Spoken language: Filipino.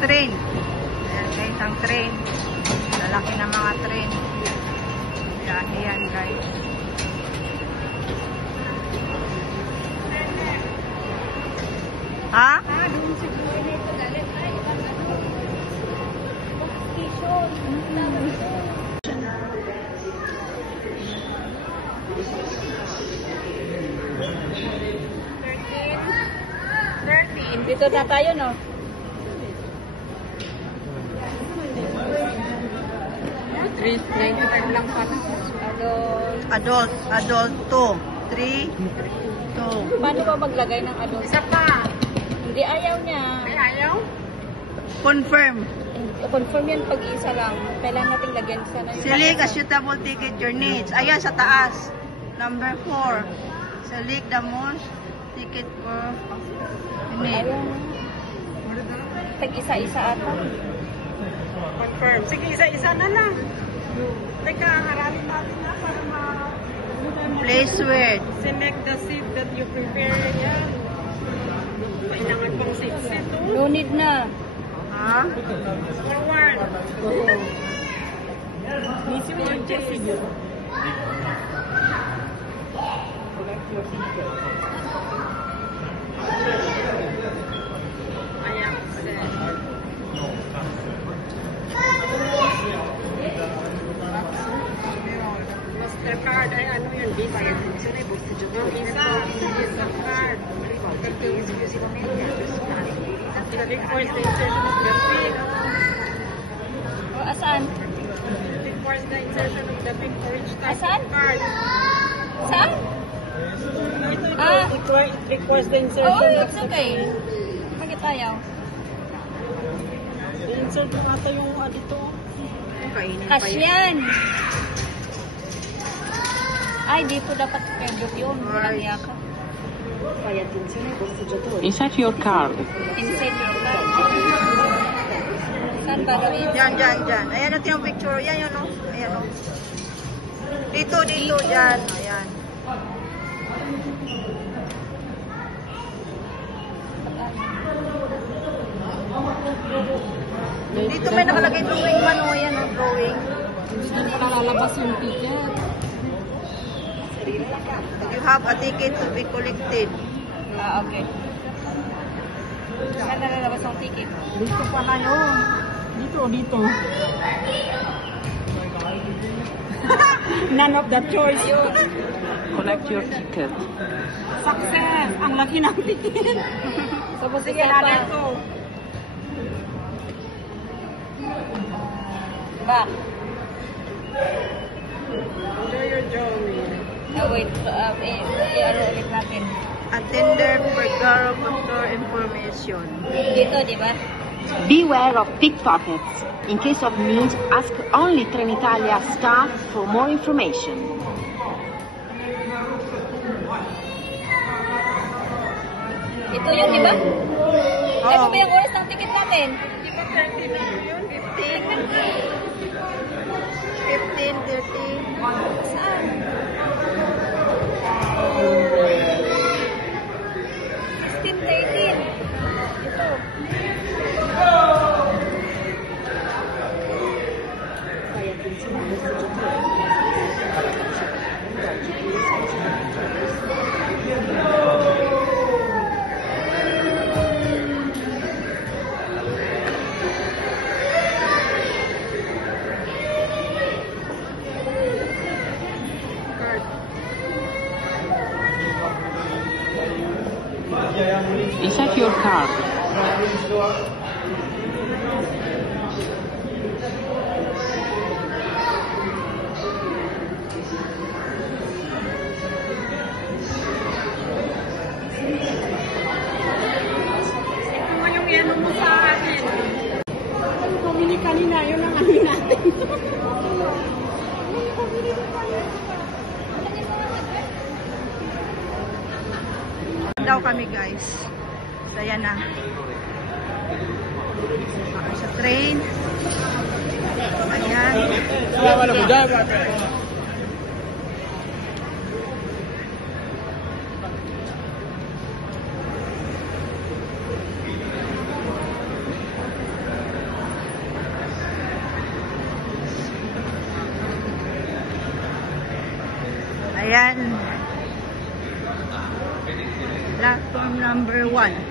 train. Ayan guys, ang train. Lalaki ng mga train. Ayan guys. Ha? Doon sa buhay na ito galit. Ay, ibang station. Dito na tayo, no? Adult 95 lang pala. Adult 2. 3, 2. Paano ba maglagay ng adult? Isa pa. Hindi, ayaw niya. Ay, ayaw? Confirm. Confirm yan pag-isa lang. Kailangan natin lagyan sana. Select a suitable ticket your needs. Ayan sa taas. Number 4. Select the most ticket for need. Tag-isa-isa ata. Confirm. Sige, isa-isa na lang. Teka, harapin natin na para Place word. select the seat that you prefer. Yan. Kailangan pang seat. No need na. Ha? Forward. Missing yung chassis. Ayan. Mastercard ay ano yun? Visa. Yung isa. Visa card. Select for the insertion of the PIN. O, asaan? Select for the insertion of the PIN for each type Asan? of card. Saan? Ito, Ah. it requires the Oo, insertion of it's the okay. Bakit ayaw? insert mo ata yung dito. Kainin pa Cash yan. yan. Ay, di po dapat pindot yun. Walang yaka. Insert your card. Insert your card. Saan ba daw yun? Diyan. Ayan natin yung picture. Yan yun, no? Ayan, no? Dito, dyan. Ayan. Dito may nakalagay drawing man, o. Ayan, no? Drawing. Hindi pa nalalabas yung ticket. You have a ticket to be collected. Ah, okay. Saan nalalabas yung ticket? Dito pala yun. Dito. None of the choice. Collect your ticket. Success! Ang laki ng ticket. Tapos Sige, isa pa. natin ko. Back. Enjoy your journey. Wait. I-ano ulit natin. Attender Vergara Factor Information. Dito, di ba? Beware of pickpockets. In case of need, ask only Trenitalia staff for more information. Ito yun, di ba? Oo. Ito ba yung oras ng ticket natin? Di ba 30 na yun? 15, 30. Saan? 16, 13. Ito. Insert your card. Ito nga yung yelo mo sa akin. Bumili kanina, yun ang ano natin. Daw kami guys. Saya na. Sa train. Ayan. Ayan. Platform number 1.